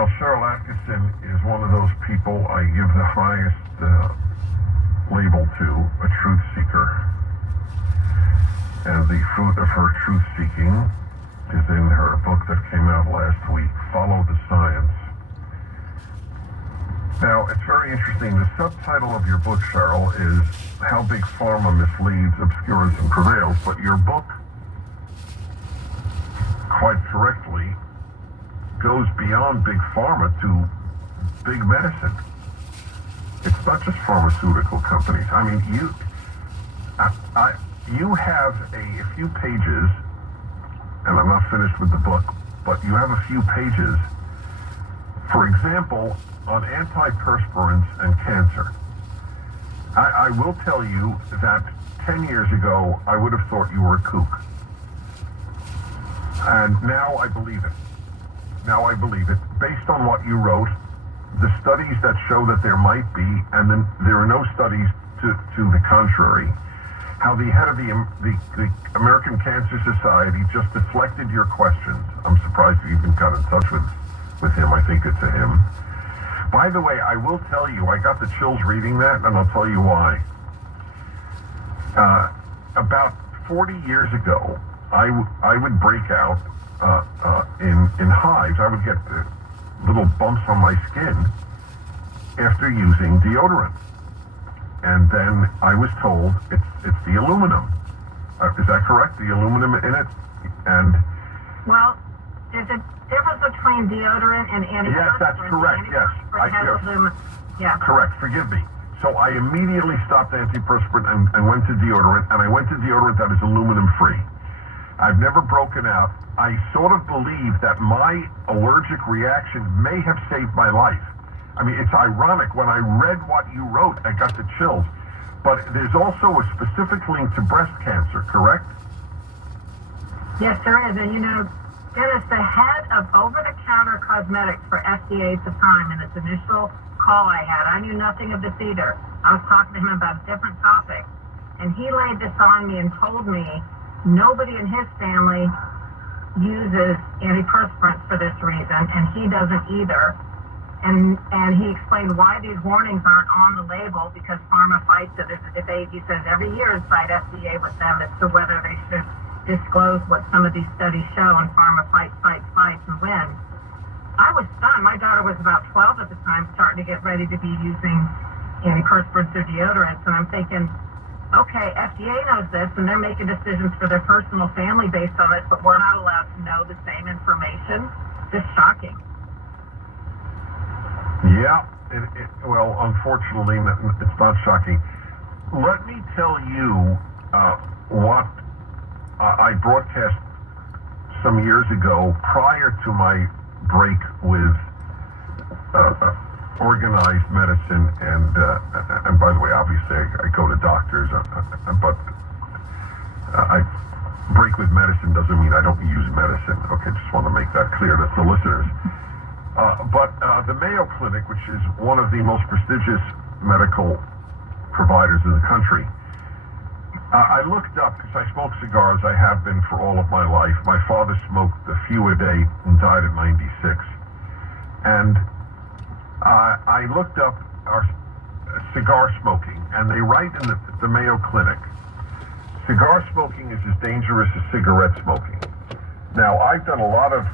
Well, Cheryl Atkinson is one of those people I give the highest label to, a truth seeker. And the fruit of her truth seeking is in her book that came out last week, Follow the Science. Now, it's very interesting. The subtitle of your book, Cheryl, is How Big Pharma Misleads, Obscures, and Prevails. But your book, quite correctly, goes beyond big pharma to big medicine. It's not just pharmaceutical companies. I mean, you have a few pages, and I'm not finished with the book, but you have a few pages, for example, on antiperspirants and cancer. I will tell you that 10 years ago, I would have thought you were a kook. And now I believe it. Now I believe it. Based on what you wrote, the studies that show that there might be, and then there are no studies to the contrary, how the head of the American Cancer Society just deflected your questions. I'm surprised you even got in touch with him. I think it's a him. By the way, I will tell you, I got the chills reading that, and I'll tell you why. About 40 years ago, I would break out in hives. I would get little bumps on my skin after using deodorant. And then I was told it's the aluminum. Is that correct? The aluminum in it? And well, there's a difference between deodorant and antiperspirant. Yes, that's correct. Yes. Yeah. Correct. Forgive me. So I immediately stopped antiperspirant and went to deodorant, and I went to deodorant that is aluminum free. I've never broken out. I sort of believe that my allergic reaction may have saved my life. I mean, it's ironic. When I read what you wrote, I got the chills. But there's also a specific link to breast cancer, correct? Yes, there is. And, Dennis, the head of over-the-counter cosmetics for FDA at the time, in this initial call I had, I knew nothing of this either. I was talking to him about a different topic. And he laid this on me and told me nobody in his family uses antiperspirants for this reason, and he doesn't either. And he explained why these warnings aren't on the label, because pharma fights it. He says every year inside FDA with them as to whether they should disclose what some of these studies show, and pharma fights and wins. I was stunned. My daughter was about 12 at the time, starting to get ready to be using antiperspirants or deodorants, and I'm thinking, okay, FDA knows this, and they're making decisions for their personal family based on it, but we're not allowed to know the same information. Just shocking. Yeah, well, unfortunately, it's not shocking. Let me tell you what I broadcast some years ago prior to my break with organized medicine, and by the way, obviously I go to doctors, but I break with medicine doesn't mean I don't use medicine. Okay, just want to make that clear to the listeners. But the Mayo Clinic, which is one of the most prestigious medical providers in the country, I looked up, because I smoke cigars, I have been for all of my life. My father smoked a few a day and died at 96. And I looked up our cigar smoking, and they write in the Mayo Clinic, cigar smoking is as dangerous as cigarette smoking. Now, I've done a lot of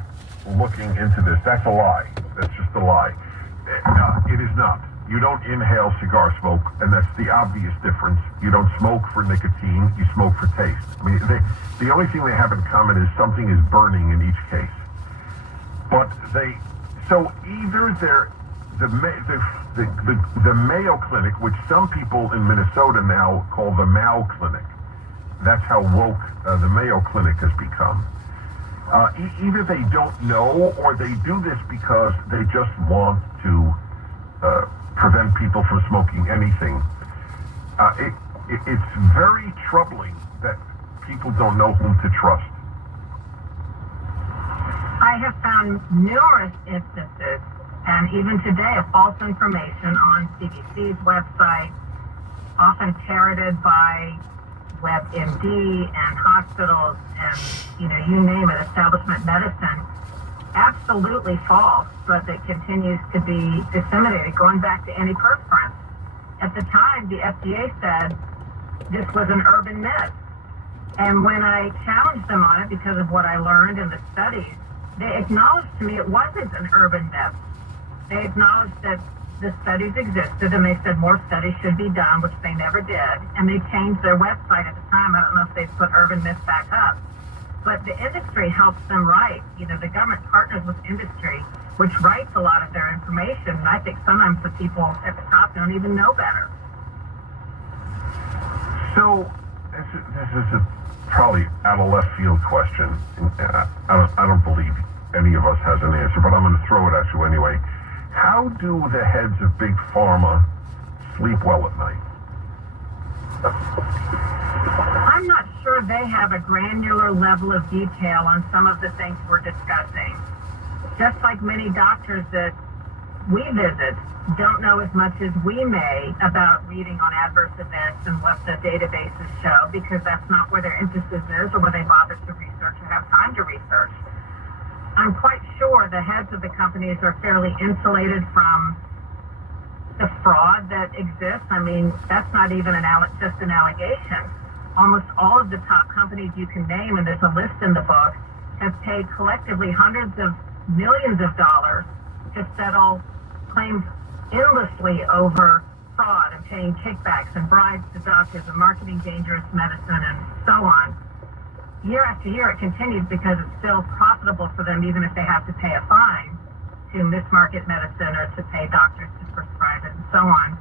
looking into this. That's a lie. That's just a lie. It is not. You don't inhale cigar smoke, and that's the obvious difference. You don't smoke for nicotine, you smoke for taste. I mean, the only thing they have in common is something is burning in each case. But so either the Mayo Clinic, which some people in Minnesota now call the Mao Clinic. That's how woke the Mayo Clinic has become. Either they don't know, or they do this because they just want to prevent people from smoking anything. It's very troubling that people don't know whom to trust. I have found numerous instances, and even today, of false information on CDC's website, often parroted by WebMD and hospitals and, you name it, establishment medicine. absolutely false, but that continues to be disseminated, going back to antiperspirants. At the time, the FDA said this was an urban myth. And when I challenged them on it because of what I learned in the studies, they acknowledged to me it wasn't an urban myth. They acknowledged that the studies existed, and they said more studies should be done, which they never did. And they changed their website at the time. I don't know if they put urban myth back up. But the industry helps them write. You know, the government partners with industry, which writes a lot of their information. And I think sometimes the people at the top don't even know better. So this is a probably out of left field question. I don't believe any of us has an answer, but I'm going to throw it at you anyway. How do the heads of big pharma sleep well at night? I'm not sure they have a granular level of detail on some of the things we're discussing. Just like many doctors that we visit don't know as much as we may about reading on adverse events and what the databases show, because that's not where their emphasis is or where they bother to research or have time to research. I'm quite sure the heads of the companies are fairly insulated from the fraud that exists. I mean, that's not even just an allegation. Almost all of the top companies you can name, and there's a list in the book, have paid collectively hundreds of millions of dollars to settle claims endlessly over fraud and paying kickbacks and bribes to doctors and marketing dangerous medicine and so on. Year after year it continues because it's still profitable for them, even if they have to pay a fine to mismarket medicine or to pay doctors to prescribe it and so on.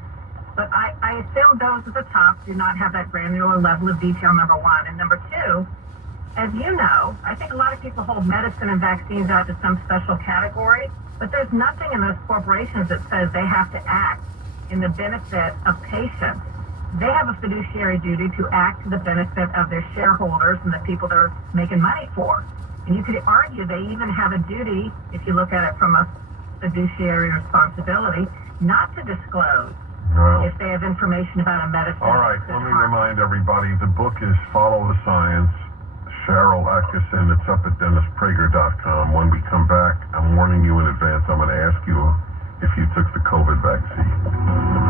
But I assume those at the top do not have that granular level of detail, number one. And number two, as you know, I think a lot of people hold medicine and vaccines out to some special category, but there's nothing in those corporations that says they have to act in the benefit of patients. They have a fiduciary duty to act to the benefit of their shareholders and the people they're making money for. And you could argue they even have a duty, if you look at it from a fiduciary responsibility, not to disclose if they have information about a medicine. All right, let me remind everybody, the book is Follow the Science, Cheryl Atkinson. It's up at DennisPrager.com. When we come back, I'm warning you in advance, I'm going to ask you if you took the COVID vaccine.